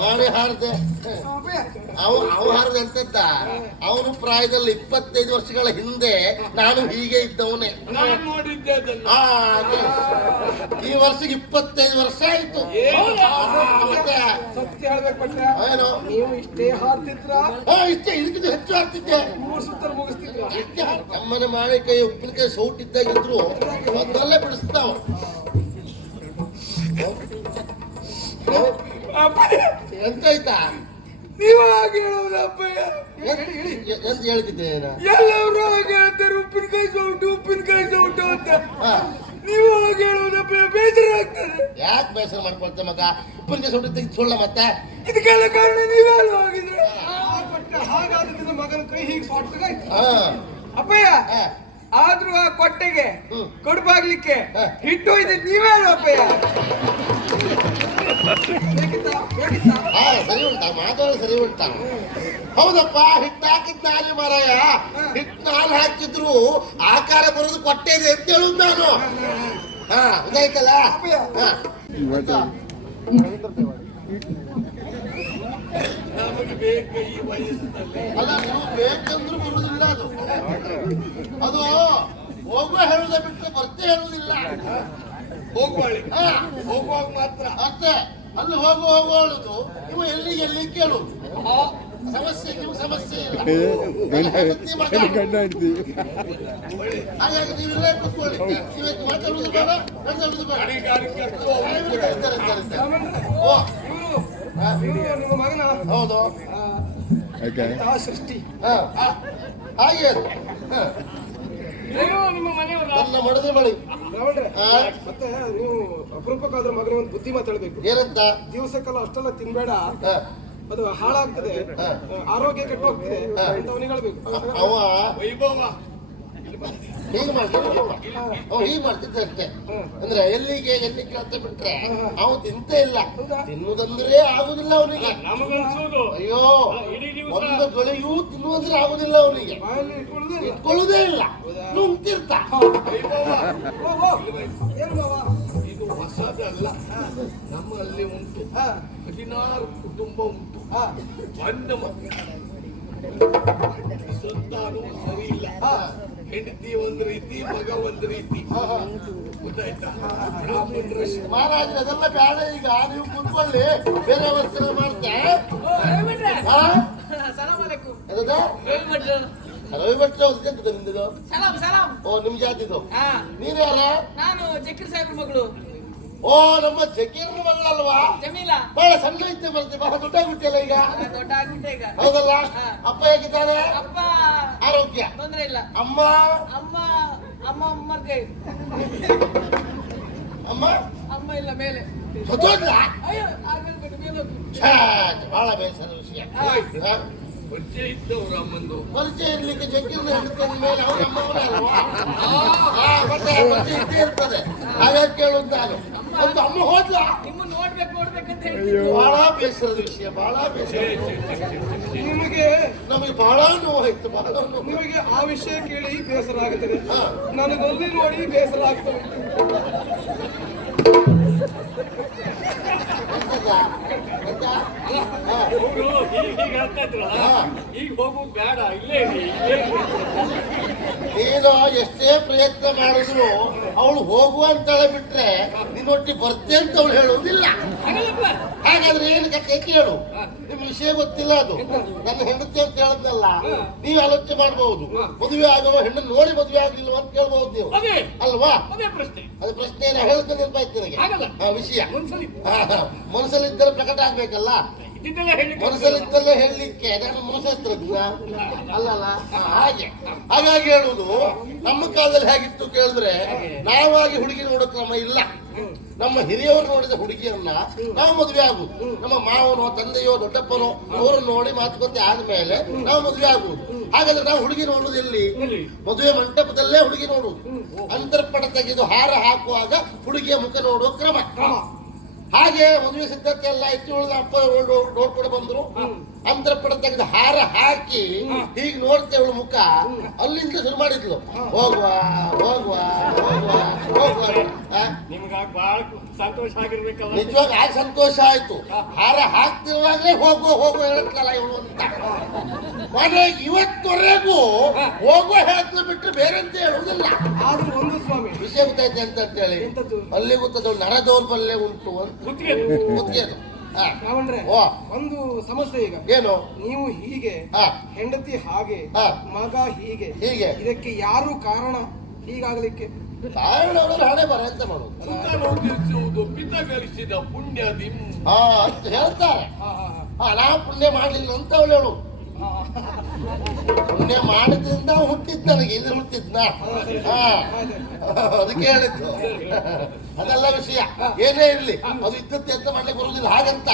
ಮಾಡಿ ಹಾರದೆ ಅವನು ಅವ ಅವ ಹಾರದ ಎಂತದ್ದ ಅವನು ಪ್ರಾಯದಲ್ಲಿ ಇಪ್ಪತ್ತೈದು ವರ್ಷಗಳ ಹಿಂದೆ ನಾನು ಹೀಗೆ ಇದ್ದವನೇ. ಈ ವರ್ಷಕ್ಕೆ ಇಪ್ಪತ್ತೈದು ವರ್ಷ ಆಯ್ತು. ಏನು? ಇಷ್ಟೇ ಇಷ್ಟೇ, ಇದಕ್ಕಿಂತ ಹೆಚ್ಚು ಮುಗಿಸ್ತಿದ್ರ ಇಷ್ಟೇ ನಮ್ಮನೆ ಮಾವಿನಕಾಯಿ ಉಪ್ಪಿನಕಾಯಿ ಸೌಟ್ ಇದ್ದಾಗಿದ್ರು ಒಂದಲ್ಲೇ ಬಿಡಿಸ್ತಾವ. ಅಪ್ಪಯ್ಯ ಎಂತ ಆಯ್ತಾ ನೀವು ಹಾಗೆ ಹೇಳೋದು ಅಪ್ಪಯ್ಯ ಎಂತ ಹೇಳ್ತಿದ್ದೆ ಏನ? ಎಲ್ಲರೂ ಹಾಗೆ ಹೇಳ್ತಾರೆ ಉಪ್ಪಿನಕಾಯಿ ಸೌಟು ಉಪ್ಪಿನಕಾಯಿ ಸೌಟು ಅಂತ. ಹಾ. ನೀವು ಹಾಗೆ ಹೇಳೋದಪ್ಪಯ್ಯ ಬೇಸರ ಆಗ್ತದೆ. ಯಾಕೆ ಬೇಸರ ಮಾಡ್ಕೊಳ್ತೆ ಮಗ? ಉಪ್ಪಿನಕಾಯಿ ಸೌಟು ತೆಗೆದು ಸುಳ್ಳ ಮತ್ತೆ? ಇದಕ್ಕೆಲ್ಲ ಕಾರಣ ನೀವೇ ಹಾಗಾದ್ರೆ ಮಗನ ಕೈ ಹೀಗೆ ಸೊಟ್ಟಗಾಯ್ತು ಹಾ. ಅಪ್ಪಯ್ಯ. ಆದ್ರೂ ಆ ಕೊಟ್ಟೆಗೆ ಹ್ಮ್. ಕಡುಬಾಗ್ಲಿಕ್ಕೆ. ಹಿಟ್ಟು ಇದೆ ನೀವೇ ಅಲ್ವಾ ಸರಿ ಉಂಟಾ ಮಾತಾಡ ಸರಿ ಉಂಟಾ ಹೌದಪ್ಪ ಹಿಟ್ಟು ಹಾಕಿದ್ ನಾಲಿ ಮಾರಾಯ? ಹಿಟ್ಟು ನಾಲ್ ಹಾಕಿದ್ರು ಆಕಾರ ಬರೋದು ಕೊಟ್ಟೆ ಇದೆ ಅಂತ ಹೇಳುದು ನಾನು. ಹಾ ಇದಾಯ್ತಲ್ಲ ಹಾ. ನಮಗೆ ಬೇಕು ಈ ವಯಸ್ಸಿನಲ್ಲಿ. ಅಲ್ಲ ನೀವು ಬೇಕಂದ್ರೂ ಬರುವುದಿಲ್ಲ ಅದು. ಅದು ಹೋಗುವ ಹೇಳುದ ಬಿಟ್ಟು ಬರ್ತೇ ಹೇಳುವುದಿಲ್ಲ. ಹೋಗುವಳಿ. ಹಾ ಹೋಗುವಾಗ ಮಾತ್ರ. ಅಷ್ಟೇ. ಅಲ್ಲಿ ಹೋಗು ಹೋಗು ಹೇಳುದು ನೀವು ಎಲ್ಲಿ ಎಲ್ಲಿ ಕೇಳು. ಸಮಸ್ಯೆ ನಿಮ್ಮ ಸಮಸ್ಯೆ ಇಲ್ಲ. ಹಾಗಾಗಿ ನೀವಿಲ್ಲೇ ಕೂತ್ಕೊಳ್ಳಿ. ಇವತ್ತು ಮಾತಾಡುದು ಬೇಡ? ಮಾತಾಡುದು ಬೇಡ. ಹೌದು. ಸೃಷ್ಟಿ? ಹಾ, ಹಾ. ಹಾಗೆ ಅದು. ಮನೆಯವರ? ನನ್ನ ಮಡದ ಮಳಿ. ಮತ್ತೆ ನೀವು ಅಪರೂಪಕ್ಕಾದ್ರೂ ಮಗನ ಒಂದು ಬುದ್ಧಿ ಮಾತಾಡ್ಬೇಕು. ಏನಂತ? ದಿವಸಕ್ಕೆಲ್ಲ ಅಷ್ಟೆಲ್ಲ ತಿನ್ಬೇಡ. ಅದು ಹಾಳಾಗ್ತದೆ. ಆರೋಗ್ಯ ಕೆಟ್ಟು ಹೋಗ್ತದೆ. ಅಂತ ಅವನಿಗೆ ಹೇಳ್ಬೇಕು. ಅವ ವೈಭವ. ಹೀಗೆ ಮಾಡ್ತಿದ್ದ ಅವ ಹೀಗೆ ಮಾಡ್ತಿದ್ದಂತೆ ಅಂದ್ರೆ ಎಲ್ಲಿಗೆ ಎಲ್ಲಿ ಅಂತ ಬಿಟ್ರೆ ಅವ್ ತಿಂತ ಇಲ್ಲ. ತಿನ್ನುದಂದ್ರೆ ತಿನ್ನುವುದಂದ್ರೆ ಆಗುದಿಲ್ಲ ಅವನಿಗೆ. ನಮಗನ್ಸೋದು ಅಯ್ಯೋ ಒಂದು ಗಳಿಯೂ ತಿನ್ನುವಂದ್ರೆ ಆಗುದಿಲ್ಲ ಅವನಿಗೆ. ಇಟ್ಕೊಳ್ಳುದೇ ಇಲ್ಲ. ನುಂಗ್ತಿರ್ತ? ಇದು ಹೊಸದಲ್ಲ. ನಮ್ಮಲ್ಲಿ ಉಂಟು. ಹಾ, ಹದಿನಾರು ಕುಟುಂಬ ಉಂಟು. ಹಾ, ಒಂದು ಸಂತಾನವು ಸರಿ ಇಲ್ಲ. ಹಾ. ಹೆಂಡತಿ ಒಂದ್ ರೀತಿ ಮಗ ಒಂದ್ ರೀತಿ. ಗೊತ್ತಾಯ್ತಾ? ಮಹಾರಾಜ ಅದೆಲ್ಲ ಬೇಡ ಈಗ. ನೀವು ಕುತ್ಕೊಳ್ಳಿ. ಬೇರೆ ವಸ್ತ್ರ ಮಾಡ್ತೆ. ಸಲಾಮ್ ಸಲಾಮ್ ಓ ನಿಮ್ ಜಾತಿದು? ಹಾ. ನೀನ್ ಯಾರ? ನಾನು ಜಕೀರ್ ಸಾಹೇಬ್ರ ಮಗಳು. ಓ ನಮ್ಮ ಜಕೀರ್ನ ಅಲ್ವಾ ಜಮೀಲಾ. ಬಹಳ ಸಣ್ಣ ಇತ್ತು ಬರ್ತೆ ಬಹಳ ದೊಡ್ಡ ಈಗ? ದೊಡ್ಡ ಆಗ್ಬಿಟ್ಟೆ ಈಗ. ಹೌದಲ್ಲ? ಅಪ್ಪ ಹೇಗಿದ್ದಾರೆ? ಅಪ್ಪ ಆರೋಗ್ಯ? ತೊಂದ್ರೆ ಇಲ್ಲ. ಅಮ್ಮ? ಅಮ್ಮ ಅಮ್ಮ ಅಮ್ಮ? ಅಮ್ಮ ಇಲ್ಲ ಮೇಲೆ. ಸತ್ತೋದ್ಲ? ಅಯ್ಯೋ ಆಮೇಲೆ ಬಿಡು, ಮೇಲೆ. ಬಹಳ ಬೇಸರ ವಿಷಯ? ಪರಿಚಯ ಇದ್ದವ್ರು ಅಮ್ಮಂದು. ಪರಿಚಯ ಇರ್ಲಿಕ್ಕೆ ಮೇಲೆ ಅವ್ರ ಪರಿಚಯ ಇದ್ದೇ ಇರ್ತದೆ. ಹಾಗಾಗಿ ಒಂದು ಅಮ್ಮ ಹೋದ್ಲ? ನಿಮ್ಮ ನೋಡ್ಬೇಕು ನೋಡ್ಬೇಕಂತ ಹೇಳ್ತಿದ್ರು ಬಹಳ ಬೇಸರದ ವಿಷಯ ಬಹಳ ಬೇಸರ. ನಿಮಗೆ ನಮಗೆ ಬಹಳ ನೋವಾಯ್ತು ಬಹಳ ನಿಮಗೆ ಆ ವಿಷಯ ಕೇಳಿ ಬೇಸರ ಆಗುತ್ತದೆ ನನಗೊಂದು ನನಗಲ್ಲಿ ನೋಡಿ ಬೇಸರ ಆಗ್ತದೆ. ಅವರು ಈಗ ಹೀಗೆ ಹೇಳ್ತಾ ಈಗ ಹೋಗುದು ಬೇಡ ಇಲ್ಲೇ ಇರಿ, ಇಲ್ಲೇ ಇರಿ. ನೀನು ಎಷ್ಟೇ ಪ್ರಯತ್ನ ಮಾಡಿದ್ರು ಅವಳು ಹೋಗುವ ಅಂತೇಳಿ ಬಿಟ್ರೆ ನಿನ್ನೊಟ್ಟಿ ಬರ್ತೆ ಅಂತ ಅವಳು ಹೇಳುವುದಿಲ್ಲ. ಹಾಗಲ್ಲಪ್ಪ ಹಾಗಾದ್ರೆ ಏನು ಕಥೆ ಕೇಳು? ನಿಮ್ ವಿಷಯ ಗೊತ್ತಿಲ್ಲ ಅದು. ನನ್ನ ಹೆಂಡತಿ ಅಂತ ಹೇಳದ್ನಲ್ಲ ನೀವು ಆಲೋಚನೆ ಮಾಡಬಹುದು ಮದುವೆ ಆಗುವ ಹೆಣ್ಣು ನೋಡಿ ಮದುವೆ ಆಗಲಿಲ್ಲ ಅಂತ ಕೇಳ್ಬಹುದು ನೀವು. ಅದೇ. ಅಲ್ವಾ? ಅದೇ ಪ್ರಶ್ನೆ. ಅದು ಪ್ರಶ್ನೆ ಏನೋ ಹೇಳ್ತಾ ನಿಲ್ಪಾಯ್ತು ನನಗೆ. ಆಗಲ್ಲ. ಆ ವಿಷಯ. ಒಂದ್ಸಲಿ ಹಾ. ಮನಸ್ಸಲ್ಲಿದ್ದರೆ ಪ್ರಕಟ ಆಗ್ಬೇಕಲ್ಲ ಇದ್ದಿದ್ದೆಲ್ಲ ಹೇಳಿ ಮನಸ್ಸಲ್ಲಿದ್ದಲ್ಲೇ ಹೇಳಲಿಕ್ಕೆ ನಾನು ಮನಸ್ಸಸ್ತ್ರಜ್ಞ ಅಲ್ಲಲ್ಲ ಹಾಗೆ. ಹಾಗಾಗಿ ಹೇಳುವುದು ನಮ್ಮ ಕಾಲದಲ್ಲಿ ಹೇಗಿತ್ತು ಕೇಳಿದ್ರೆ ನಾವಾಗಿ ಹುಡುಗಿ ನೋಡೋ ಕ್ರಮ ಇಲ್ಲ. ನಮ್ಮ ಹಿರಿಯವರು ನೋಡಿದ ಹುಡುಗಿಯನ್ನ ನಾವು ಮದುವೆ ಆಗುದು ನಮ್ಮ ಮಾವನೋ ತಂದೆಯೋ ದೊಡ್ಡಪ್ಪನೋ ಅವರನ್ನು ನೋಡಿ ಮಾತುಕತೆ ಆದ್ಮೇಲೆ ನಾವು ಮದುವೆ ಆಗುವುದು. ಹಾಗಾದ್ರೆ ನಾವು ಹುಡುಗಿ ನೋಡುದು ಎಲ್ಲಿ? ಮದುವೆ ಮಂಟಪದಲ್ಲೇ ಹುಡುಗಿ ನೋಡುವುದು. ಅಂತರ್ಪಟ ತೆಗೆದು ಹಾರ ಹಾಕುವಾಗ ಹುಡುಗಿಯ ಮುಖ ನೋಡುವ ಕ್ರಮ. ಹಾಗೆ ಮದುವೆ ಸಿದ್ಧತೆ ಎಲ್ಲ ಇತ್ತು. ಉಳಿದ ಅಪ್ಪ ನೋಡ್- ನೋಡ್ಕೊಂಡು ಬಂದ್ರು. ಅಂತರ್ಪಟ ತೆಗೆದು ಹಾರ ಹಾಕಿ ಹೀಗೆ ನೋಡ್ತೇವಳು ಮುಖ. ಅಲ್ಲಿಂದ ಶುರು ಮಾಡಿದ್ಲು. ಹೋಗುವ ಹೋಗುವ ಹೋಗುವ ಹೋಗುವ. ನಿಮ್ಗೆ ಬಹಳ ಸಂತೋಷ ಆಗಿರ್ಬೇಕಲ್ಲ ನಿಜವಾಗ ಆ ಸಂತೋಷ ಆಯ್ತು. ಹಾರ ಹಾಕ್ತಿರುವಾಗಲೇ ಹೋಗೋ ಹೋಗೋ ಹೇಳತ್ತಲ್ಲ ಇವಳು ಅಂತ. ಕೊನೆಗೆ ಇವತ್ತವರೆಗೂ ಹೋಗೋ ಹೇಳ್ತು ಬಿಟ್ಟು ಬೇರೆ ಅಂತ ಹೇಳುವುದಿಲ್ಲ. ಆದ್ರೂ ಒಂದು ಸ್ವಾಮಿ. ವಿಷಯ ಗೊತ್ತೈತೆ ಅಂತ ಹೇಳಿ ಎಂತದ್ದು? ಅಲ್ಲಿ ಗೊತ್ತದ ನರ ಬಲ್ಲೆ ಉಂಟು ಅಂತ. ಒಂದು ಸಮಸ್ಯೆ ಈಗ. ಏನು? ನೀವು ಹೀಗೆ ಹಾ. ಹೆಂಡತಿ ಹಾಗೆ. ಮಗ ಹೀಗೆ ಹೀಗೆ. ಇದಕ್ಕೆ ಯಾರು ಕಾರಣ ಹೀಗಾಗ್ಲಿಕ್ಕೆ? ಕಾರಣ ಹಣೆ ಬರ ಎಂತ ಮಾಡೋದು? ಸುಖ ನೋಡಿಸುವುದು ಪಿತ ಗಳಿಸಿದ ಪುಣ್ಯದಿ ಹಾ ಅಂತ ಹೇಳ್ತಾರೆ. ಹಾ ನಾ ಪುಣ್ಯ ಮಾಡ್ಲಿಲ್ಲ ಅಂತ ಅವಳು ಹೇಳು. ಪುಣ್ಯ ಮಾಡಿದ್ರಿಂದ ಹುಟ್ಟಿದ್ ನನಗೆ ಇದು ಹುಟ್ಟಿದ್ನ? ಹಾ ಅದಕ್ಕೆ ಹೇಳಿದ್ದು. ಅದೆಲ್ಲ ವಿಷಯ. ಏನೇ ಇರ್ಲಿ ಅದು ಇದ್ದತ್ತೆ ಅಂತ ಮಾಡ್ಲಿಕ್ಕೆ ಬರುವುದಿಲ್ಲ. ಹಾಗಂತ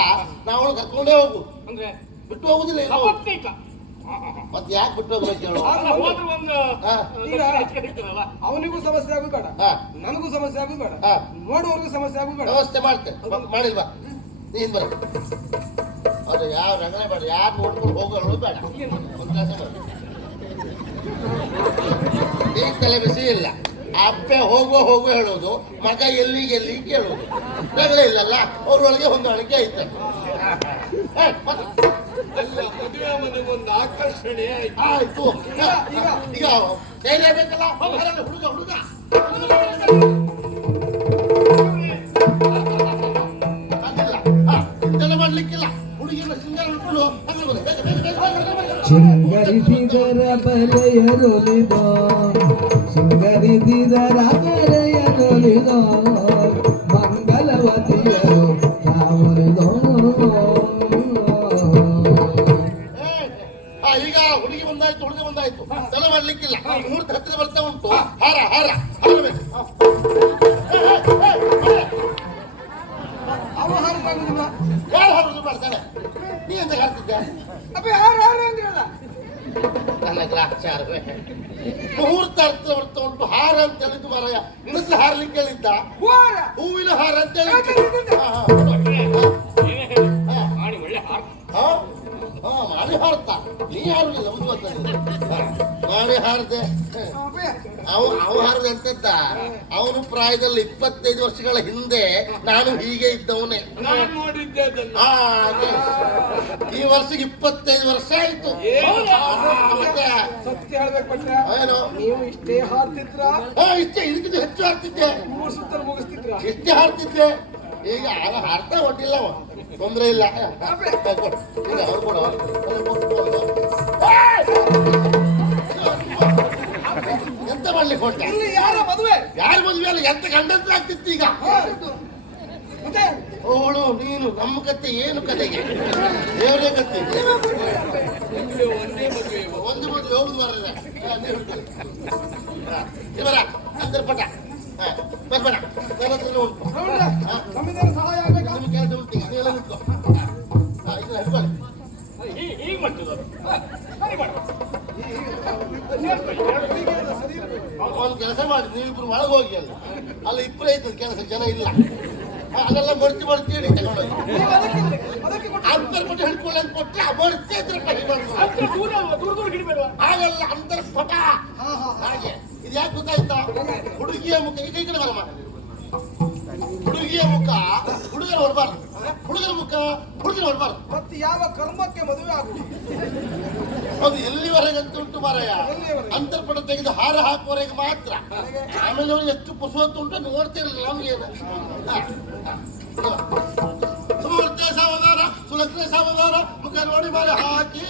ನಾವು ಕರ್ಕೊಂಡೇ ಹೋಗು. ಅಂದ್ರೆ ಬಿಟ್ಟು ಹೋಗುದಿಲ್ಲ ಮತ್ತೆ ಯಾಕೆ ಬಿಟ್ಟು ಹೋಗ್ಬೇಕು ಹೇಳು. ಅವನಿಗೂ ಸಮಸ್ಯೆ ಆಗುದು ಬೇಡ. ಹಾ. ನನಗೂ ಸಮಸ್ಯೆ ಆಗುದು ಬೇಡ. ಹಾ. ನೋಡುವವರಿಗೂ ಸಮಸ್ಯೆ ಆಗುದು ಬೇಡ. ವ್ಯವಸ್ಥೆ ಮಾಡ್ತೇನೆ ಮ- ಮಾಡಿಲ್ವಾ ನೀನ್ ಬರ ಅದು ಯಾವ ರಂಗನೆ ಬೇಡ ಯಾರು ನೋಡ್ಕೊಂಡು ಹೋಗೋಳು ಬೇಡ. ಒಂದ್ ಕೆಲಸ ಮಾಡು. ಈಗ ತಲೆ ಬಿಸಿ ಇಲ್ಲ. ಅಪ್ಪೆ ಹೋಗೋ ಹೋಗೋ ಹೇಳೋದು ಮಗ ಎಲ್ಲಿ ಎಲ್ಲಿ ಕೇಳೋದು. ರಗಳೆ ಇಲ್ಲಲ್ಲ ಅವ್ರೊಳಗೆ ಹೊಂದಾಣಿಕೆ ಐತೆ. ಏ, ಮತ್ತೆ? ಅಲ್ಲ ಮದುವೆ ಮನೆಗೆ ಒಂದು ಆಕರ್ಷಣೆ ಆಯ್ತು. ಈಗ ಈಗ- ಧೈರ್ಯ ಬೇಕಲ್ಲ? ಹುಡುಗ ಹುಡುಗ. ಮಾಡ್ಲಿಕ್ಕಿಲ್ಲ. ಹುಡುಗಿನ ಉಟ್ಕೊಂಡು. ಶೃಂಗರಿಸಿದರ ಶೃಂಗರಿಸಿದರ ಮುಹೂರ್ತ ಹತ್ರ ಬರ್ತಾ ಉಂಟು. ಹಾರ ಹಾರ. ಅವ ಹಾರಕ್ಕಾಗುದಿಲ್ಲ ಯಾರು ಹಾರೋದು ಮಾಡ್ತಾನೆ ನೀ ಎಂತ ಹೇಳ್ತಿದ್ದೆ ಅಪ್ಪ ಯಾರು ಹಾರ ಅಂದ್ರಲ್ಲ. ನನ್ನ ಗ್ರಾಚಾರವೇ ಮುಹೂರ್ತ ಅರ್ಥ ಬರ್ತಾ ಉಂಟು. ಹಾರ ಅಂತ ಹೇಳಿದ್ದು ಮಾರಾಯ. ನಿನ್ನತ್ರ ಹಾರ್ಲಿಕ್ಕೆ ಹೇಳಿದ್ದ ಹೋರ ಹೂವಿನ ಹಾರ ಅಂತ ಹೇಳಿದ್ದ. ಹಾ, ಹಾ, ಏನೇ ಹೇಳಿ. ಹಾ. ಮಾಡಿ ಒಳ್ಳೆ ಹಾರ. ಹಾ? ಹಾ, ಮಾಡಿ ಹಾರ್ತಾ ನೀ ಹಾರುದಿಲ್ಲ ಬುದ್ಧಿವಂತ ಮಾಡಿ ಹಾರದೆ ಅವನು ಅವ ಅವ ಹಾರದೆ ಅಂತದ್ದ. ಅವನು ಪ್ರಾಯದಲ್ಲಿ ಇಪ್ಪತ್ತೈದು ವರ್ಷಗಳ ಹಿಂದೆ ನಾನು ಹೀಗೆ ಇದ್ದವನೇ. ಈ ವರ್ಷಕ್ಕೆ ಇಪ್ಪತ್ತೈದು ವರ್ಷ ಆಯ್ತು. ಏನು? ನೀವು ಇಷ್ಟೇ ಹಾರ್ತಿದ್ರ? ಇಷ್ಟೇ ಇದಕ್ಕಿಂತ ಹೆಚ್ಚು ಹಾರ್ತಿದ್ದೆ. ಮೂರು ಸುತ್ತಲು ಮುಗಿಸ್ತಿದ್ರ? ಇಷ್ಟೇ ಹಾರ್ತಿದ್ದೆ. ಈಗ ಆಗ ಹಾರ್ತಾ ಹೊಟ್ಟಿಲ್ಲ ತೊಂದರೆ ಇಲ್ಲ. ಅವ್ರು ಕೊಡು, ಎಂತ ಮಾಡ್ಲಿಕ್ಕೆ ಹೊಟ್ಟೆ ಇಲ್ಲಿ ಯಾರ ಮದುವೆ ಯಾರ ಮದುವೆ ಅಲ್ಲ ಎಂತ ಗಂಡಂತ್ರ ಆಗ್ತಿತ್ತು ಈಗ ಮತ್ತೆ ಅವಳು ನೀನು ನಮ್ಮ ಕತೆ ಏನು ಕತೆಗೆ ದೇವರೇ ಕತೆ ಒಂದೇ ಮದುವೆ ಒಂದು ಮದುವೆ ಹೋಗುದು. ಹಾ, ಇವರ ಅಂತರ್ಪಟ ಹಾ, ಬರ್ಬೇಡ ನನ್ನ ಹತ್ರನೇ ಉಂಟು ಸಹಾಯ ಆಗ್ಬೇಕಾ ನಿಮ್ಮ ಕೆಲಸ ಉಂಟು ಈಗ ನೀವೆಲ್ಲ ನಿಂತ್ಕೊ. ಹಾ, ಇದನ್ನ ಹಿಡ್ಕೊಳ್ಳಿ ಹೀಗೆ ಮಾಡ್ತದ ಸರಿ ಮಾಡುವ ಒಂದು ಕೆಲಸ ಮಾಡಿ ನೀವಿಬ್ರು ಒಳಗೆ ಹೋಗಿ ಅಲ್ಲಿ. ಅಲ್ಲಿ ಇಬ್ಬರೇ ಐತದ ಕೆಲಸ ಜನ ಇಲ್ಲ. ಅದೆಲ್ಲ ಮರ್ತಿ ಮರ್ತಿ ಹೇಳಿ ತಗೊಂಡೋಗಿ ನೀವು ಅದಕ್ಕೆ ಅದಕ್ಕೆ ಕೊಟ್ಟು ಅಂತರ್ಪಟ ಹಿಡ್ಕೊಳ್ಳಿ ಅಂತ ಕೊಟ್ಟರೆ ಮರ್ತಿ ಇದ್ರೆ ಕೈ ಮಾಡ್ತಾರೆ. ಅಂತ ದೂರ ದೂರ ದೂರ ಹಿಡಿಬೇಡ. ಹಾಗಲ್ಲ ಅಂತರ್ಪಟ ಹಾ ಹಾ ಹಾಗೆ. ಇದು ಯಾಕೆ ಗೊತ್ತಾಯ್ತಾ? ಹುಡುಗಿಯ ಮುಖ ಈ ಕಡೆ ಬರಮ್ಮ. ಹುಡುಗಿಯ ಮುಖ ಹುಡುಗರು ಹೊರಬಾರ್ದು. ಹುಡುಗರ ಮುಖ ಹುಡುಗಿ ನೋಡ್ಬಾರ್ದು ಮತ್ತೆ ಯಾವ ಕರ್ಮಕ್ಕೆ ಮದುವೆ ಆಗುದು ಅದು ಎಲ್ಲಿವರೆಗೆ ಅಂತ ಉಂಟು ಮಾರಾಯ? ಅಂತರ್ಪಟ ತೆಗೆದು ಹಾರ ಹಾಕುವವರೆಗೆ ಮಾತ್ರ. ಆಮೇಲೆ ಅವ್ರಿಗೆ ಎಷ್ಟು ಅಂತ ಉಂಟು ನೋಡ್ತಿರಲಿಲ್ಲ ನಮ್ಗೆ ಸುಮೂರ್ತ ಸಾವಧಾನ ಸುಲಕ್ಷಣ ಸಾವಧಾನ ಮುಖ ನೋಡಿ ಮಾರೆ ಹಾಕಿ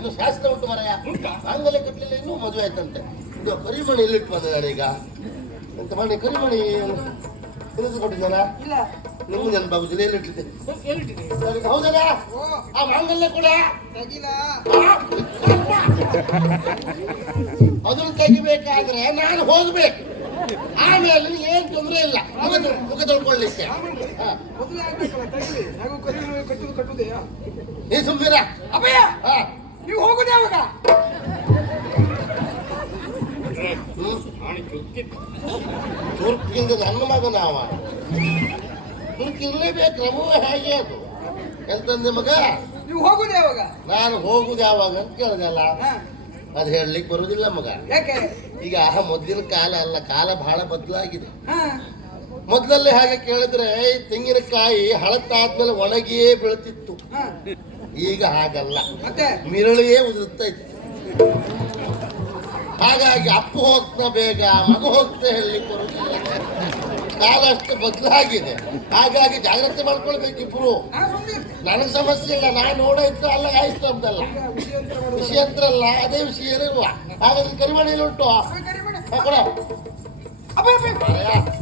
ಇನ್ನು ಶಾಸ್ತ್ರ ಉಂಟು ಮರಯ. ಉಂಟಾ? ಹಂಗಲೇ ಕಟ್ಟಲಿಲ್ಲ ಇನ್ನೂ ಮದುವೆ ಆಯ್ತಂತೆ. ಇದು ಕರಿಮಣಿ ಎಲ್ಲಿಟ್ಟು ಬಂದಿದ್ದಾರೆ ಈಗ? ಎಂತ ಮಾಡಿ ಕರಿಮಣಿ ತಿಳಿದುಕೊಂಡಿದ್ದಾನ ಇಲ್ಲ. ನಿಮ್ಮ ನೆನಪಾಗುದಿಲ್ಲ ಎಲ್ಲಿಟ್ಟಿದ್ದೆ ಹೌದಲ್ಲ? ಆ ಮಾಂಗಲ್ಯ ಕೂಡ? ಅದನ್ನು ತೆಗಿಬೇಕಾದ್ರೆ ನಾನು ಹೋಗ್ಬೇಕು. ಆಮೇಲೆ ಏನ್ ತೊಂದ್ರೆ ಇಲ್ಲ. ಮುಖ ತೊಳ್- ಮುಖ ತೊಳ್ಕೊಳ್ಳಿಕ್ಕೆ. ನೀ ಸುಮ್ಮೀರ ಅಭಯ! ನೀವು ಹೋಗೋದು ಯಾವಾಗ ತುರ್ಕಿಂದ ನನ್ನ ಮಗನ ಅವ. ಇರ್ಲೇಬೇಕು ಹೇಗೆ ಅದು. ಎಂತಂದೆ ಮಗ? ನೀವು ಹೋಗುದು ಯಾವಾಗ ನಾನು ಹೋಗುದು ಯಾವಾಗ ಅಂತ ಕೇಳಿದೆಲ್ಲ ಅದ್ ಹೇಳಲಿಕ್ಕೆ ಬರುವುದಿಲ್ಲ ಮಗ. ಯಾಕೆ? ಈಗ ಮೊದಲಿನ ಕಾಲ ಅಲ್ಲ ಕಾಲ ಬಹಳ ಬದಲಾಗಿದೆ. ಮೊದಲಲ್ಲಿ ಹಾಗೆ ಕೇಳಿದ್ರೆ ಈ ತೆಂಗಿನಕಾಯಿ ಹಳತ್ತಾದ್ಮೇಲೆ ಒಣಗಿಯೇ ಬೀಳ್ತಿತ್ತು. ಈಗ ಹಾಗಲ್ಲ. ಮತ್ತೆ? ಮಿರಳಿಯೇ ಉದುರುತ್ತೈತೆ. ಹಾಗಾಗಿ ಅಪ್ಪ ಹೋಗ್ತಾ ಬೇಗ ಮಗು ಹೋಗ್ತಾ ಹೇಳಿ ಬರುವುದಿಲ್ಲ ಕಾಲ ಅಷ್ಟು ಬದಲಾಗಿದೆ. ಹಾಗಾಗಿ ಜಾಗ್ರತೆ ಮಾಡ್ಕೊಳ್ಬೇಕು ಇಬ್ರು. ನನಗೆ ಸಮಸ್ಯೆ ಇಲ್ಲ ನಾನು ನೋಡಾಯ್ತು ಅಲ್ಲ ಆಯ್ತು ಅಂತಲ್ಲ. ವಿಷಯಂತ್ರ ಅಲ್ಲ ಅದೇ ವಿಷಯ ಇರುವ. ಹಾಗಾದ್ರೆ ಕರಿಮಣಿಯಲ್ಲಿ ಉಂಟು.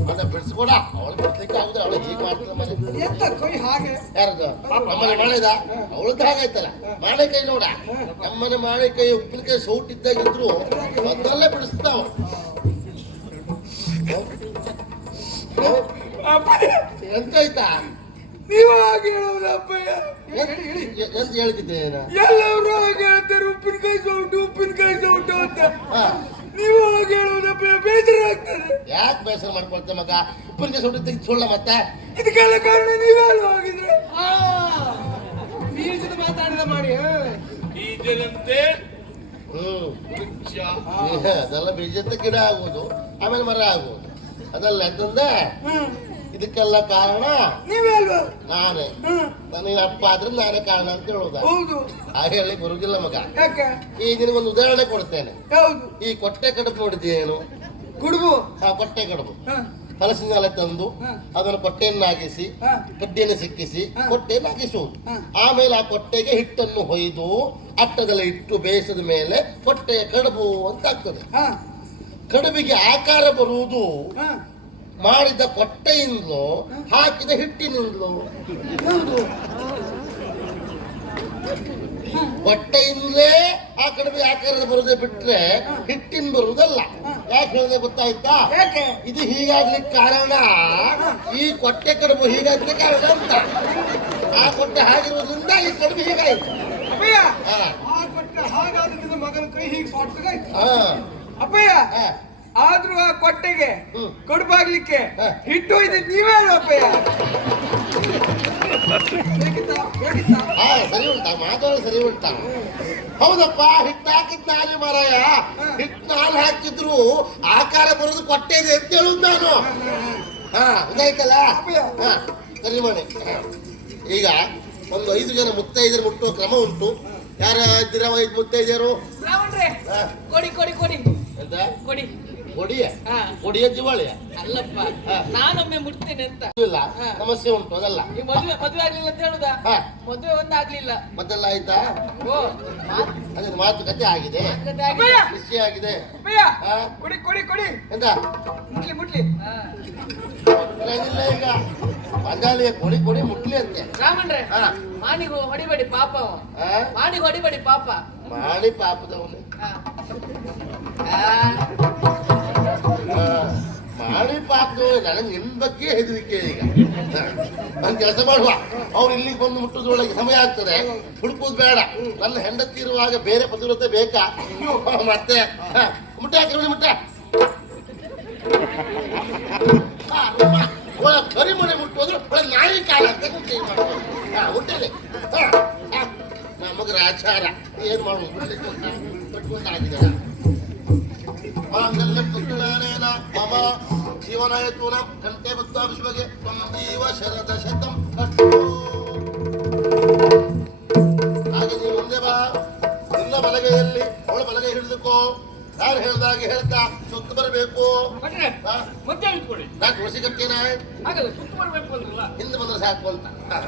ಅದ ಬಿಡಿಸ್ಕೊಡ ಅವಳು ಬಿಡ್ಲಿಕ್ಕೆ ಆಗುದು ಅವಳು ಹೀಗೆ ಮಾಡ್ತಾಳೆ ಮನೆ. ಎಂತ ಕೈ ಹಾಗೆ? ಯಾರದು? ನಮ್ಮನೆ ಮಾಡಿದ ಅವಳದ್ದು ಹಾಗಾಯ್ತಲ್ಲ. ಮಾಳೆಕೈ ನೋಡ. ನಮ್ಮನೆ ಮಾಳೆಕೈ ಉಪ್ಪಿನಕಾಯಿ ಸೌಟ್ ಇದ್ದಾಗಿದ್ರು ಮೊದಲೇ ಬಿಡಿಸ್ತಾವ ಎಂತ ಆಯ್ತಾ ನೀವು ಹಾಗೆ ಹೇಳೋದು ಅಪ್ಪಯ್ಯ. ಎಂತ ಹೇಳ್ತಿದ್ದೇನೆ ಎಲ್ಲರೂ ಹಾಗೆ ಹೇಳ್ತಾರೆ ಉಪ್ಪಿನಕಾಯಿ ಸೌಟು ಉಪ್ಪಿನಕಾಯಿ ಸೌಟು ಅಂತ. ಹಾ. ನೀವು ಬೇಸರ ಆಗ್ತದೆ ಯಾಕೆ ಬೇಸರ ಮಾಡ್ಕೊಳ್ತೇವೆ ಮಗ? ಉಪ್ಪಿನಕಾಯಿ ಸೌಟ್ ತೆಗೆದು ಸುಳ್ಳ ಮತ್ತೆ? ಇದಕ್ಕೆಲ್ಲ ಕಾರಣ ನೀವೇ ಅಲ್ವಾ ಹಾಗಿದ್ರೆ? ಆ, ಬೀಜದ ಮಾತಾಡಿದ ಮಾಡಿ ಹಾ. ಬೀಜದಂತೆ ವೃಕ್ಷ. ಅದೆಲ್ಲ ಬೀಜದ ಗಿಡ ಆಗುವುದು ಆಮೇಲೆ ಮರ ಆಗುವುದು ಅದಲ್ಲ ಹ್ಮ್. ಇದಕ್ಕೆಲ್ಲ ಕಾರಣ? ನೀವೇ ಅಲ್ವಾ ನಾನೇ ನನಗೆ ಅಪ್ಪ ಆದ್ರೆ ನಾನೇ ಕಾರಣ ಅಂತ ಹೇಳುದ? ಹೌದು. ಹಾಗೆ ಹೇಳಿ ಗುರುಗಿಲ್ಲ ಮಗ. ಈಗ ಈ ನಿನಗೊಂದು ಉದಾಹರಣೆ ಕೊಡ್ತೇನೆ. ಈ ಕೊಟ್ಟೆ ಕಡುಬು ನೋಡಿದೇನು ಕುಡುಬು? ಆ ಕೊಟ್ಟೆ ಕಡುಬು. ಹಲಸಿನ ಎಲೆ ತಂದು ಅದನ್ನ ಕೊಟ್ಟೆಯನ್ನಾಗಿಸಿ. ಕಡ್ಡಿಯನ್ನು ಸಿಕ್ಕಿಸಿ ಕೊಟ್ಟೆಯನ್ನು ಕೊಟ್ಟೆಯನ್ನಾಗಿಸುವುದು ಆಮೇಲೆ ಆ ಕೊಟ್ಟೆಗೆ ಹಿಟ್ಟನ್ನು ಹೊಯ್ದು ಅಟ್ಟದಲ್ಲಿ ಇಟ್ಟು ಬೇಯಿಸಿದ ಮೇಲೆ ಕೊಟ್ಟೆ ಕಡುಬು ಅಂತ ಆಗ್ತದೆ. ಕಡುಬಿಗೆ ಆಕಾರ ಬರುವುದು. ಮಾಡಿದ ಕೊಟ್ಟೆಯಿಂದಲೋ ಹಾಕಿದ ಹಿಟ್ಟಿನಿಂದಲೋ. ಹೌದು ಹೊಟ್ಟೆಯಿಂದಲೇ ಆ ಕಡಿಮೆ ಆಕಾರದ ಬರುದೇ ಬಿಟ್ರೆ ಹಿಟ್ಟಿನ ಬರುವುದಲ್ಲ. ಯಾಕೆ ಹೇಳಿದೆ ಗೊತ್ತಾಯ್ತಾ? ಇದು ಹೀಗಾಗ್ಲಿಕ್ಕೆ ಕಾರಣ ಈ ಕೊಟ್ಟೆ ಕಡುಬು ಹೀಗಾಗ್ಲಿಕ್ಕೆ ಕಾರಣ ಅಂತ. ಆ ಕೊಟ್ಟೆ ಹಾಗಿರುವುದರಿಂದ ಈ ಕಡುಬು ಹೀಗಾಯ್ತು. ಆ ಕೊಟ್ಟ ಮಗನ ಕೈ ಹೀಗೆ ಅಪ್ಪಯ್ಯ. ಆದ್ರೂ ಆ ಕೊಟ್ಟೆಗೆ ಕೊಡ್ಬಾಗ್ಲಿಕ್ಕೆ. ಹಿಟ್ಟು ಇದೆ ನೀವೇ ಅಪ್ಪಯ್ಯ ಸರಿ ಉಂಟಾ. ಮಾತಾಡ ಸರಿ ಉಂಟಾ. ಹೌದಪ್ಪ ಹಿಟ್ಟು ಹಾಕಿದ್ ನಾಲಿ ಮಾರಾಯ. ಹಿಟ್ಟು ಹಾಲು ಹಾಕಿದ್ರು ಆಕಾರ ಬರೋದು ಕೊಟ್ಟೆದೆ ಅಂತ ಹೇಳುದು ನಾನು. ಹಾ ಇದಾಯ್ತಲ್ಲ? ಸರಿ ಮಾಡಿ. ಹಾ. ಈಗ ಒಂದು ಐದು ಜನ ಮುತ್ತೈದರು ಮುಟ್ಟುವ ಕ್ರಮ ಉಂಟು. ಯಾರ ಇದ್ದೀರ ಐದು ಮುತ್ತೈದರು ಕೊಡಿ ಕೊಡಿ ಕೊಡಿ. ಎಂತ? ಕೊಡಿ. ಕೊಡಿಯ ಹಾ. ಕೊಡಿಯ ದಿವಾಳಿಯ. ಅಲ್ಲಪ್ಪ. ನಾನೊಮ್ಮೆ ಮುಟ್ತೇನೆ ಅಂತ. ಇಲ್ಲ. ಸಮಸ್ಯೆ ಉಂಟು ಅದಲ್ಲ. ನೀವು ಮದುವೆ ಮದುವೆ ಆಗ್ಲಿಲ್ಲ ಅಂತ ಹೇಳುದಾ? ಮದುವೆ ಒಂದಾಗ್ಲಿಲ್ಲ ಮೊದಲ ಆಯ್ತಾ? ಓ ಮಾತ್- ಅದ್ರ ಮಾತುಕತೆ ಆಗಿದೆ. ಮಾತುಕತೆ ಆಗಿದೆ. ನಿಶ್ಚಯ ಕುಡಿ ಕೊಡಿ ಕೊಡಿ. ಎಂತ? ಮುಟ್ಲಿ ಮುಟ್ಲಿ. ಹಾ. ಇಲ್ಲ ಈಗ ಬಂಗಾಳಿಯ ಕೊಡಿ ಕೊಡಿ ಮುಟ್ಲಿ ಅಂತೆ. ಬ್ರಾಹ್ಮಣ್ರೆ ಹಾ. ಮಾನಿಗೆ ಹೊಡಿಬೇಡಿ ಪಾಪ ಹಾ? ಹೊಡಿಬೇಡಿ ಪಾಪ. ಮಾಡಿ ಪಾಪದವನು ಹಾ. ಆ, ಹಾ. ಮಾಡಿ ಪಾಪದವನು ನನಗೆ ನಿನ್ ಬಗ್ಗೆ ಹೆದರಿಕೆ ಈಗ. ನಾನು ಕೆಲಸ ಮಾಡುವ. ಅವ್ರು ಇಲ್ಲಿಗೆ ಬಂದು ಮುಟ್ಟುದ್ರೊಳಗೆ ಸಮಯ ಆಗ್ತದೆ. ಹುಡುಕುದು ಬೇಡ. ನನ್ನ ಹೆಂಡತಿ ಇರುವಾಗ ಬೇರೆ ಪತಿವ್ರತೆ ಬೇಕಾ? ಮತ್ತೆ ಮುಟ್ಟೆ ಹಾಕಿ ಮುಟ್ಟ. ಕರಿಮನೆ ಮುಟ್ಟೋದ್ರು ಒಳ ನಾಯಿ ಕಾಲ ಅಂತ ಮುಟ್ಟಿ ನಮಗೆ ಆಚಾರ ಏನ್ ಮಾಡುವ ಕಟ್ಕೊಂಡಾಗಿದೆ ಮಾಂಗಲ್ಯ ಪುತ್ರನೇನ ಮಮ ಜೀವನಯತೂನ ಕಂಠೆ ಬುದ್ಧಾಭಿಷೇಕೆ ತ್ವಂ ಜೀವ ಶರದ ಶತಂ ಹಾಗೆ ನೀನು ಮುಂದೆ ಬಾ ನಿನ್ನ ಬಲಗೈಯಲ್ಲಿ ಅವಳ ಬಲಗೈ ಹಿಡಿದುಕೋ ಯಾರು ಹೇಳ್ದಾಗೆ ಹೇಳ್ತಾ ಸುತ್ತ ಬರಬೇಕು? ನಾ ತುಳಸಿ ಅಂದ್ರಲ್ಲ ಹಿಂದೆ ಬಂದ್ರೆ ಸಾಕು ಅಂತ ಹಾ.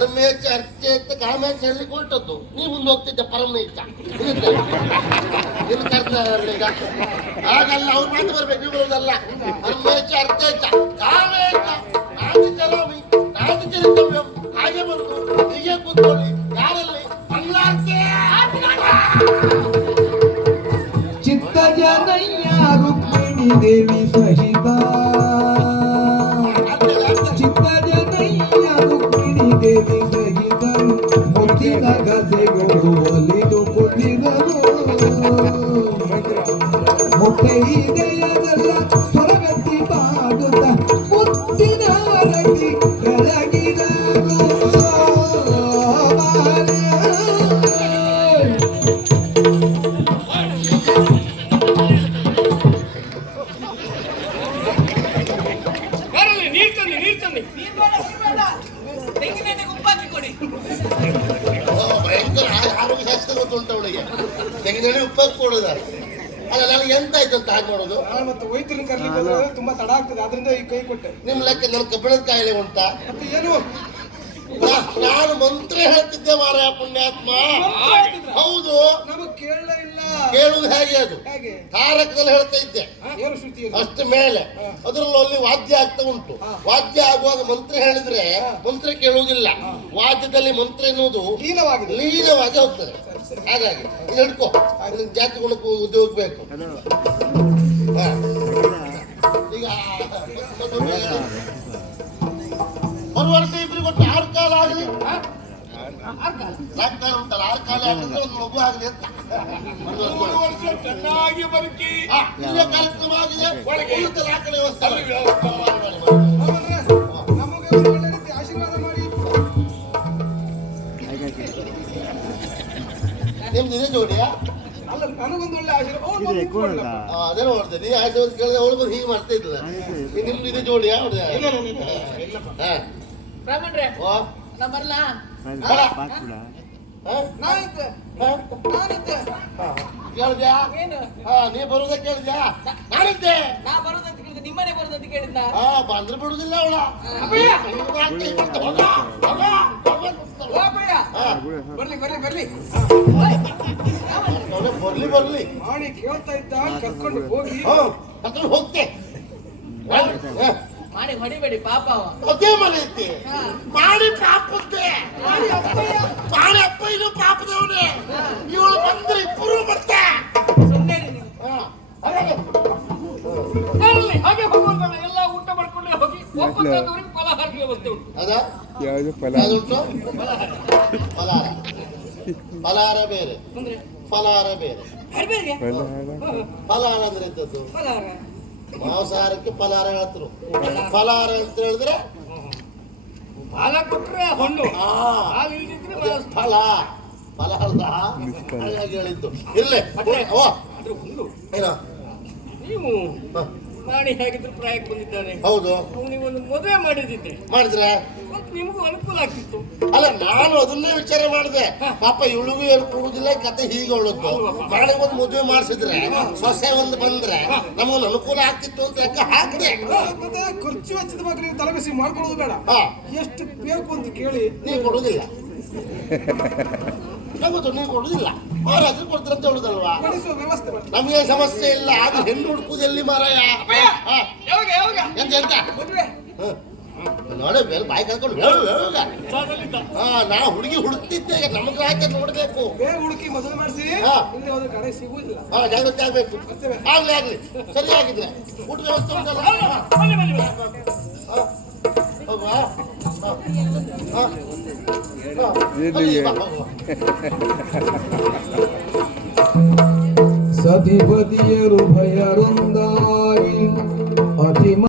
ನಾನು ಚರ್ಚೆ ಅಂತ ಕಾಮೇಚ ಹೇಳಲಿಕ್ಕೆ ಹೊರಟದ್ದು. ನೀ ಮುಂದೆ ಹೋಗ್ತಿದ್ದೆ ಪರಮನೀಚ ನಿನ್ನ ಕರ್ತಾರಲ್ಲ ಈಗ. ಹಾಗಲ್ಲ, ಅವ್ರು ಮಾತು ಬರ್ಬೇಕು ನೀವು ಬರೋದಲ್ಲ ಧರ್ಮೇಚ ಅರ್ಥೇಚ ಕಾಮೇಚ ನಾದಿ ಚಲಾಮಿ ನಾದಿ ಚರಿತವ್ಯಂ. ಹಾಗೆ ಬಂದು ಹೀಗೆ ಕೂತ್ಕೊಳ್ಳಿ. ಯಾರಲ್ಲಿ? ಮಂಗಳಾರತಿ ಚಿತ್ತ ಜನಯ್ಯ, ರುಕ್ಮಿಣಿ ದೇವಿ ಸಹಿತ. ಜನಯ್ಯ ಕೊಡೋದಾರೆ ಅಲ್ಲ ನನಗೆ ಎಂತ ಆಯ್ತು ಅಂತ ಹಾಗೆ ಮಾಡೋದು? ಮತ್ತೆ ವೈದ್ಯರನ್ನ ಕರ್ಲಿಕ್ಕೆ ಹೋದ್ರೆ ತುಂಬಾ ತಡ ಆಗ್ತದೆ. ಅದರಿಂದ ಈ ಕೈ ಕೊಟ್ಟೆ. ನಿಮ್ ಲೆಕ್ಕ ನನ್ನ ಕಬ್ಬಿಣದ ಕಾಯಿಲೆ ಉಂಟಾ? ಮತ್ತೆ ಏನು? ನಾನು ಮಂತ್ರ ಹೇಳ್ತಿದ್ದೆ ಮಾರಾಯ ಪುಣ್ಯಾತ್ಮ. ಹೌದು. ನಮಗ್ ಕೇಳಲೇ ಇಲ್ಲ. ಕೇಳುವುದು ಹೇಗೆ ಅದು? ಹೇಗೆ? ತಾರಕದಲ್ಲಿ ಹೇಳ್ತಾ ಇದ್ದೆ. ಏನು ಶ್ರುತಿ? ಅಷ್ಟ ಮೇಲೆ. ಅದರಲ್ಲೂ ಅಲ್ಲಿ ವಾದ್ಯ ಆಗ್ತಾ ಉಂಟು. ವಾದ್ಯ ಆಗುವಾಗ ಮಂತ್ರ ಹೇಳಿದ್ರೆ ಮಂತ್ರ ಕೇಳುವುದಿಲ್ಲ. ವಾದ್ಯದಲ್ಲಿ ಮಂತ್ರ ಎನ್ನುವುದು ಲೀನವಾಗಿ ಲೀನವಾಗಿ ಹೋಗ್ತದೆ. ಹಾಗಾಗಿ ಇದು ಹಿಡ್ಕೋ. ಇದನ್ನ ಜಾತಿ ಗುಣಕ್ಕೂ ಉದ್ಯೋಗ ಬೇಕು. ಹಾ. ಈಗ ವರ್ಷ ಇಬ್ರಿಗೆ ಒಟ್ಟು ಆರು ಕಾಲ ಆಗಲಿ? ಕಾಲ? ಉಂಟಲ್ಲ ಆರು ಕಾಲ ಆಗಿದ್ರೆ ಒಂದು ಮಗು ಆಗಲಿ ಅಂತ. ಮೂರು ವರ್ಷ ಚೆನ್ನಾಗಿ ಬದುಕಿ ಇಲ್ಲೇ ಕಾರ್ಯಕ್ರಮ ಆಗಿದೆ. ಒಳಗೆ ಆ ಕಡೆ ವ್ಯವಸ್ಥೆ. ನಮಗೆ ಒಳ್ಳೆ ರೀತಿ ಆಶೀರ್ವಾದ ನಿಮ್ದು ಇದೆ ಜೋಡಿಯಾ ಅಲ್ಲ ನನಗೊಂದು ಒಳ್ಳೆ ಆಶೀರ್ವಾದ ಅವ್ನು ಬಂದು ನಿಂತ್ಕೊಂಡ್ಲ. ಆ, ಅದೇ ನೋಡ್ದೆ ನೀ ಆಶೀರ್ವಾದ ಕೇಳಿದ್ರೆ ಅವಳು ಬಂದು ಹೀಗೆ ಮಾಡ್ತಾ ಇದ್ಲ ನಿಮ್ದು ಇದೆ ಜೋಡಿಯಾ ಅವ್ರದ್ದು? ಇಲ್ಲ, ಇಲ್ಲ, ಇಲ್ಲ, ಇಲ್ಲ, ಇಲ್ಲಪ್ಪ. ಹಾ. ರಾಮಣ್ರೆ ಓ, ನಾ ಬರ್ಲಾ. ಹಾ? ನಾನಿದ್ದೆ ಹಾ? ನಾನಿದ್ದೆ. ಕೇಳ್ದ್ಯಾ ಏನು ಹಾ ನೀ ಬರೋದ ಕೇಳಿದ್ಯಾ ನಾನಿದ್ದೆ ನಾ ಬರೋದಂತ ಕೇಳಿದ್ರೆ ನಿಮ್ಮನೆ ಬರೋದಂತ ಕೇಳಿದ್ದ ಹಾ ಬಂದ್ರೆ ಬಿಡುದಿಲ್ಲ ಅವಳ. ಬರ್ಲಿ ಬರ್ಲಿ ಬರ್ಲಿ. ಬರ್ಲಿ ಬರ್ಲಿ ಮಾಡಿ ಕೇಳ್ತಾ ಇದ್ದ ಕರ್ಕೊಂಡು ಹೋಗಿ. ಕರ್ಕೊಂಡು ಹೋಗ್ತೆ. ಮಾಡಿ ಹೊಡಿಬೇಡಿ ಪಾಪ ಅದೇ ಮನೆ ಐತಿ. ಮಾಡಿ ಪಾಪದ್ದೆ ಮಾಡಿ ಅಪ್ಪ ಇನ್ನು ಪಾಪದವನೇ. ಇವಳು ಬಂದ್ರೆ ವ್ಯವಸ್ಥೆ ಉಂಟು. ಯಾವುದು ಫಲ ಯಾವ್ದುಂಟು ಫಲಾರ ಫಲಾರ ಬೇರೆ. ಅಂದ್ರೆ? ಫಲಾರ ಬೇರೆ. ಫಲಹಾರ ಫಲಾರ ಅಂದ್ರೆ ಎಂತದ್ದು? ಫಲಹಾರ ಮಾಂಸಾಹಾರಕ್ಕೆ ಫಲಹಾರ ಹೇಳ್ತರು. ಫಲಹಾರ ಅಂತ ಹೇಳಿದ್ರೆ? ಫಲ ಕೊಟ್ರೆ ಹಣ್ಣು ಆ, ಹಾಲು ಇಲ್ದಿದ್ರೆ ವ್ಯವಸ್ಥೆ. ಫಲ. ಫಲಾರ್ಧ ಹಾಗಾಗಿ ಹೇಳಿದ್ದು. ಇರ್ಲಿ. ಓ ಅದ್ರ ಹುಲ್ಲು ಏನೋ? ನೀವು ಹ, ಮಾಡಿ ಹೇಗಿದ್ರು ಪ್ರಾಯಕ್ಕೆ ಬಂದಿದ್ದಾನೆ ಹೌದು. ನೀವು ಒಂದು ಮದುವೆ ಮಾಡಿದಿದ್ರೆ ಮಾಡಿದ್ರೆ? ಮತ್ತೆ ನಿಮಗೂ ಅನುಕೂಲ ಆಗ್ತಿತ್ತು. ಅಲ್ಲ ನಾನು ಅದನ್ನೇ ವಿಚಾರ ಮಾಡಿದೆ. ಪಾಪ ಇವಳಿಗೂ ಏನು ಕೊಡುದಿಲ್ಲ ಕತೆ ಹೀಗೆ ಅವಳದ್ದು ಮಾಡಿ ಒಂದು ಮದುವೆ ಮಾಡಿಸಿದ್ರೆ ಸೊಸೆ ಒಂದು ಬಂದ್ರೆ ನಮಗೊಂದು ಅನುಕೂಲ ಆಗ್ತಿತ್ತು ಅಂತ ಲೆಕ್ಕ ಹಾಕಿದೆ? ಮತ್ತೆ ಖರ್ಚು ವೆಚ್ಚದ ಬಗ್ಗೆ ನೀವು ತಲೆಬಿಸಿ ಮಾಡ್ಕೊಳ್ಳೋದು ಬೇಡ. ಹಾ. ಎಷ್ಟು ಬೇಕು ಅಂತ ಕೇಳಿ. ನೀವು ಕೊಡುದಿಲ್ಲ ನಮ್ಮದು ನೀವು ಕೊಡುದಿಲ್ಲ ಮಹಾರಾಜರು ಕೊಡ್ತಾರೆ ಅಂತ ಹೇಳುದಲ್ವಾ ಕೊಡಿಸುವ ವ್ಯವಸ್ಥೆ ಮಾಡಿ ನಮಗೆ ಸಮಸ್ಯೆ ಇಲ್ಲ ಅದು ಹೆಣ್ಣು ಹುಡುಕುದಲ್ಲಿ ಮಾರಾಯ? ಹಾ, ಯಾವಾಗ ಯಾವಾಗ ಎಂತ ಎಂತ? ಮದುವೆ. ಹ. ನೋಡಿ ಬೇರೆ ಬಾಯಿ ಕಳ್ಕೊಂಡು ಹೇಳು ಹೇಳುಗ ಹಾ ನಾ ಹುಡುಗಿ ಹುಡುಕ್ತಿದ್ದೆ ನಮಗೆ ಯಾಕೆ ನೋಡ್ಬೇಕು ಬೇಗ ಹುಡುಕಿ ಮದುವೆ ಮಾಡಿಸಿ. ಹಾ. ಇಲ್ಲಿ ಕಡೆ ಸಿಗುವುದಿಲ್ಲ. ಹಾ ಜಾಗೃತಿ ಆಗ್ಬೇಕು. ಆಗ್ಲಿ ಆಗ್ಲಿ. ಸರಿ ಆಗಿದ್ರೆ ಊಟ ವ್ಯವಸ್ಥೆ ಉಂಟಲ್ಲ? ಹಾ. சதிபதியரு பயருந்தாய் அதிம